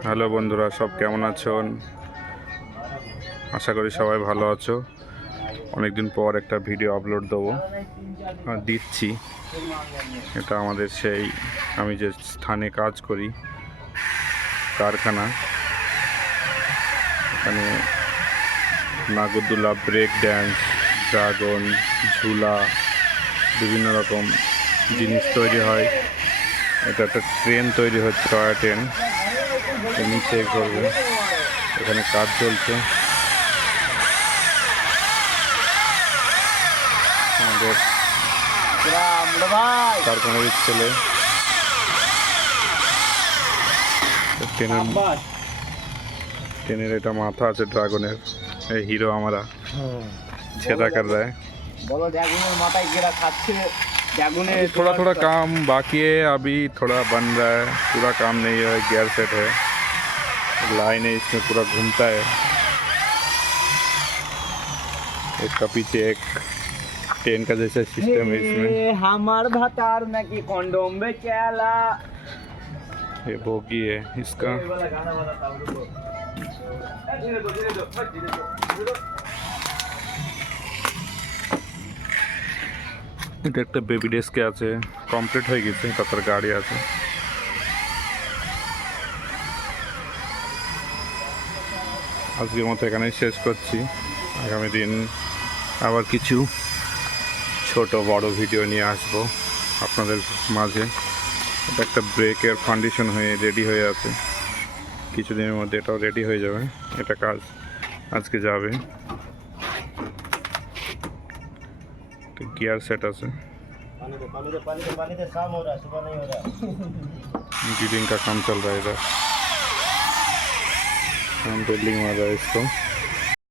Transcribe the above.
Hello বন্ধুরা, সব কেমন আছেন? আশা করি সবাই ভালো আছো। অনেকদিন পর একটা ভিডিও আপলোড দেবো, দিচ্ছি। এটা আমাদের সেই আমি যে স্থানে কাজ করি, কারখানা। এখানে নাগরদোলা, ব্রেক ড্যান্স, ড্রাগন, ঝুলা, বিভিন্ন রকম জিনিস তৈরি হয়। এটা একটা ট্রেন তৈরি হচ্ছে, টয় ট্রেন। নিচে করবে, এখানে কাজ চলছে। আমাদের কারখানার ছেলে ট্রেনের এটা মাথা আছে ড্রাগনের, এই হিরো আমরা ছেদা कर रहा है। बोलो ड्रैगन माता गिरा खाते ड्रैगन थोड़ा थोड़ा काम बाकी है, अभी थोड़ा बन रहा है, पूरा काम नहीं है। गियर सेट है, लाइन है, इसमें पूरा घूमता है। एक का पीछे एक ट्रेन का जैसा सिस्टम है इसमें। हमार भातार में की कंडोम बेचला ये बोगी है इसका। এটা একটা বেবি ডেস্কে আছে, কমপ্লিট হয়ে গেছে, তারপর গাড়ি আছে। আজকের মতো এখানেই শেষ করছি। আগামী দিন আবার কিছু ছোট বড় ভিডিও নিয়ে আসবো আপনাদের মাঝে। এটা একটা ব্রেকের ফাউন্ডেশন হয়ে রেডি হয়ে আছে, কিছুদিনের মধ্যে এটাও রেডি হয়ে যাবে। এটা কাজ আজকে যাবে। गियर सेट আছে, पानी दे शाम हो रहा सुबह नहीं हो रहा ड्रिलिंग का काम चल रहा है इधर, हम ड्रिलिंग मार रहा है इसको।